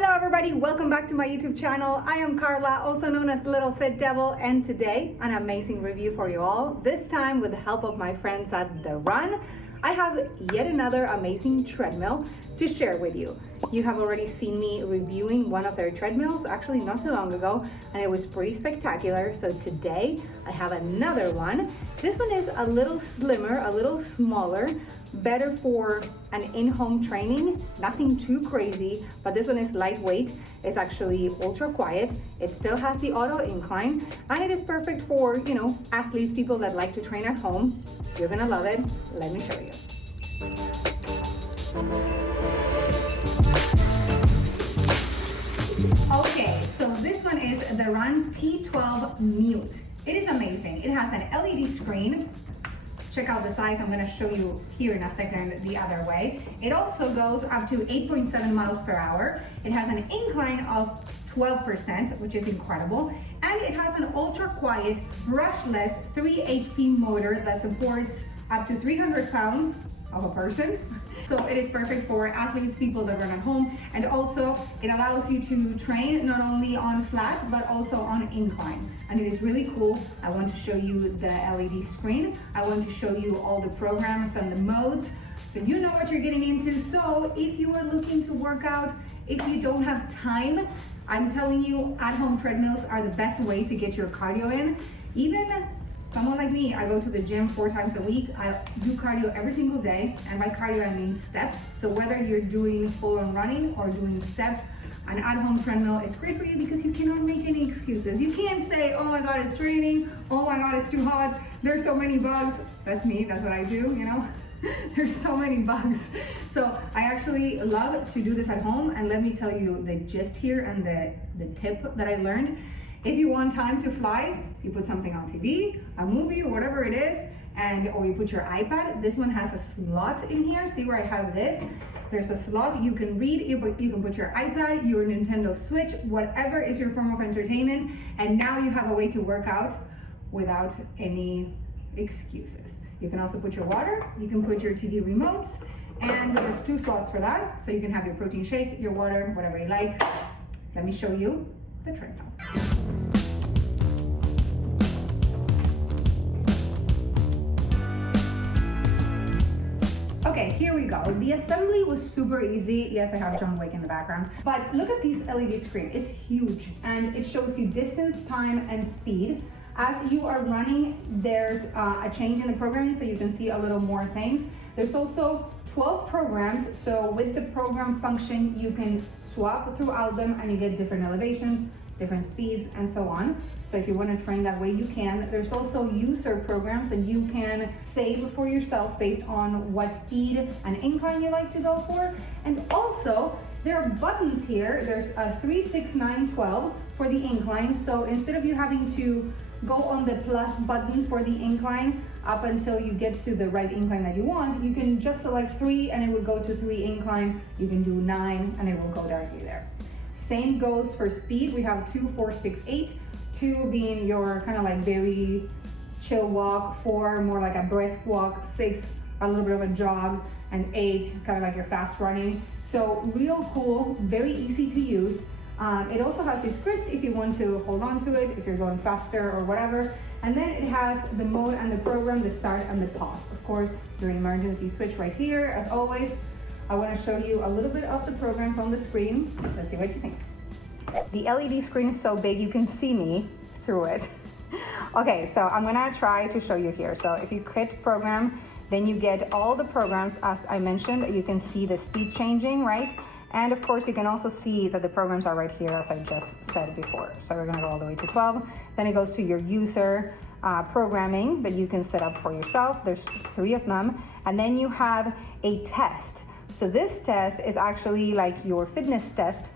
Hello everybody, welcome back to my YouTube channel. I am Carla, also known as Little Fit Devil, and today an amazing review for you all. This time with the help of my friends at THERUN, I have yet another amazing treadmill to share with you. You have already seen me reviewing one of their treadmills, actually not so long ago, and it was pretty spectacular. So today I have another one. This one is a little slimmer, a little smaller, better for an in-home training, nothing too crazy, but this one is lightweight. It's actually ultra quiet. It still has the auto incline, and it is perfect for, athletes, people that like to train at home. You're gonna love it. Let me show you. Okay, so this one is the THERUN T12 Mute. It is amazing. It has an LED screen. Check out the size. I'm going to show you here in a second the other way. It also goes up to 8.7 miles per hour. It has an incline of 12%, which is incredible. And it has an ultra quiet, brushless 3 HP motor that supports up to 300 pounds of a person. So it is perfect for athletes, people that run at home, and also it allows you to train not only on flat but also on incline, and it is really cool. I want to show you the LED screen. I want to show you all the programs and the modes so you know what you're getting into. So if you are looking to work out, if you don't have time, I'm telling you, at-home treadmills are the best way to get your cardio in. Even someone like me, I go to the gym 4 times a week. I do cardio every single day, and by cardio I mean steps. So whether you're doing full-on running or doing steps, an at-home treadmill is great for you because you cannot make any excuses. You can't say, oh my God, it's raining. Oh my God, it's too hot. There's so many bugs. That's me, that's what I do, There's so many bugs. So I actually love to do this at home, and let me tell you the gist here and the tip that I learned. If you want time to fly, you put something on TV, a movie, or whatever it is, or you put your iPad. This one has a slot in here. See where I have this? There's a slot. You can read, you can put your iPad, your Nintendo Switch, whatever is your form of entertainment, and now you have a way to work out without any excuses. You can also put your water, you can put your TV remotes, and there's 2 slots for that. So you can have your protein shake, your water, whatever you like. Let me show you the treadmill. Okay, here we go. The assembly was super easy. Yes, I have John Wick in the background. But look at this LED screen. It's huge, and it shows you distance, time, and speed. As you are running, there's a change in the programming, so you can see a little more things. There's also 12 programs, so with the program function, you can swap throughout them and you get different elevation, different speeds, and so on. So if you want to train that way, you can. There's also user programs that you can save for yourself based on what speed and incline you like to go for. And also, there are buttons here. There's a 3, 6, 9, 12 for the incline. So instead of you having to go on the plus button for the incline up until you get to the right incline that you want, you can just select 3 and it will go to 3 incline. You can do 9 and it will go directly there. Same goes for speed. We have 2, 4, 6, 8. 2 being your kind of like very chill walk, 4 more like a brisk walk, 6 a little bit of a jog, and 8 kind of like your fast running. So real cool, very easy to use. It also has these grips if you want to hold on to it, if you're going faster or whatever. And then it has the mode and the program, the start and the pause. Of course, during emergency switch right here, as always. I want to show you a little bit of the programs on the screen. Let's see what you think. The LED screen is so big you can see me through it. Okay, so I'm gonna try to show you here. So if you click program, then you get all the programs as I mentioned. You can see the speed changing, right? And of course, you can also see that the programs are right here, as I just said before. So we're gonna go all the way to 12. Then it goes to your user programming that you can set up for yourself. There's 3 of them. And then you have a test. So this test is actually like your fitness test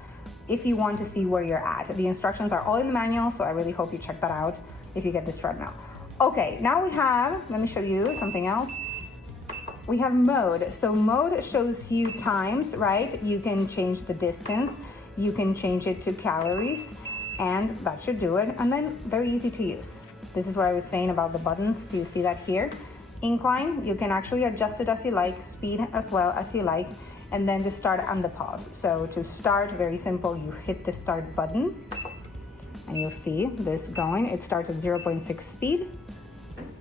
if you want to see where you're at. The instructions are all in the manual, so I really hope you check that out if you get this treadmill. Okay, now we have, let me show you something else. We have mode. So mode shows you times, right? You can change the distance, you can change it to calories, and that should do it. And then very easy to use. This is what I was saying about the buttons. Do you see that here? Incline, you can actually adjust it as you like, speed as well as you like. and then to start on the pause. So to start, very simple, you hit the start button and you'll see this going. It starts at 0.6 speed.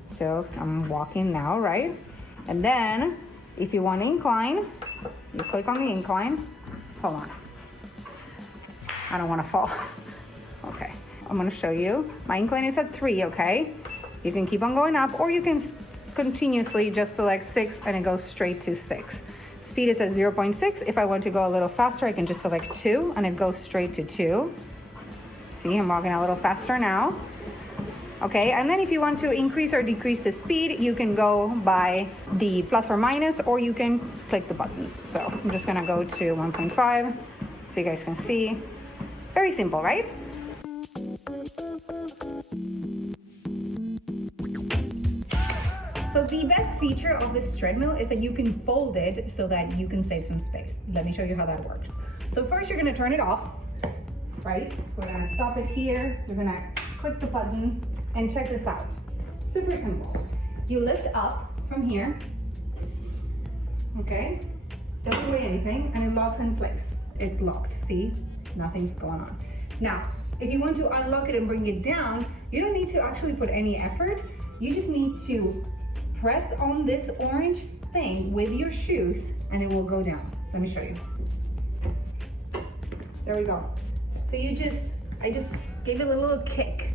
So I'm walking now, right? And then if you want incline, you click on the incline. Hold on. I don't want to fall. Okay, I'm gonna show you. My incline is at 3, okay? You can keep on going up, or you can continuously just select 6 and it goes straight to 6. Speed is at 0.6. If I want to go a little faster, I can just select 2 and it goes straight to 2. See, I'm walking a little faster now. Okay, and then if you want to increase or decrease the speed, you can go by the plus or minus, or you can click the buttons. So I'm just gonna go to 1.5 so you guys can see. Very simple, right? So the best feature of this treadmill is that you can fold it so that you can save some space. Let me show you how that works. So first you're gonna turn it off, right? We're gonna stop it here. You're gonna click the button and check this out. Super simple. You lift up from here, okay? Doesn't weigh anything and it locks in place. It's locked, see? Nothing's going on. Now, if you want to unlock it and bring it down, you don't need to actually put any effort. You just need to press on this orange thing with your shoes and it will go down. Let me show you. There we go. So I just gave it a little kick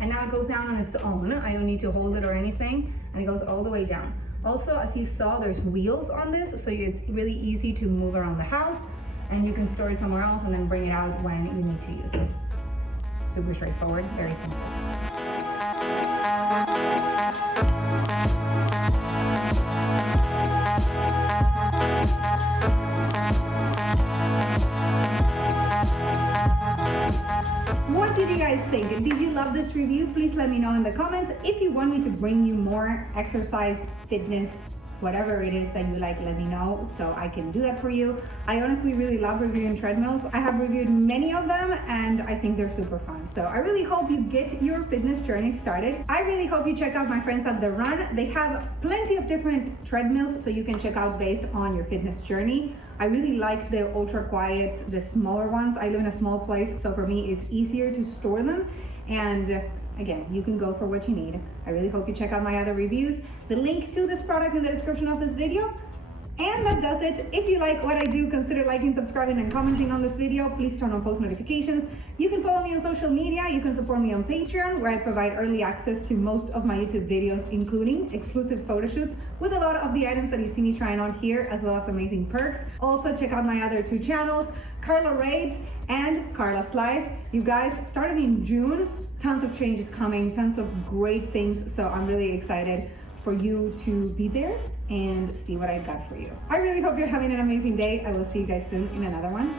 and now it goes down on its own. I don't need to hold it or anything, and it goes all the way down. Also, as you saw, there's wheels on this, so it's really easy to move around the house, and you can store it somewhere else and then bring it out when you need to use it. Super straightforward, very simple. What did you guys think? Did you love this review? Please let me know in the comments. If you want me to bring you more exercise, fitness, whatever it is that you like, let me know so I can do that for you. I honestly really love reviewing treadmills. I have reviewed many of them and I think they're super fun. So I really hope you get your fitness journey started. I really hope you check out my friends at THERUN. They have plenty of different treadmills so you can check out based on your fitness journey. I really like the ultra quiets, the smaller ones. I live in a small place, so for me it's easier to store them. And again, you can go for what you need. I really hope you check out my other reviews. The link to this product in the description of this video. And that does it. If you like what I do, consider liking, subscribing, and commenting on this video. Please turn on post notifications. You can follow me on social media. You can support me on Patreon, where I provide early access to most of my YouTube videos, including exclusive photo shoots with a lot of the items that you see me trying on here, as well as amazing perks. Also, check out my other 2 channels, Carla Raids and Carla's Life. You guys, starting in June, tons of changes coming, tons of great things. So I'm really excited for you to be there and see what I got for you. I really hope you're having an amazing day. I will see you guys soon in another one.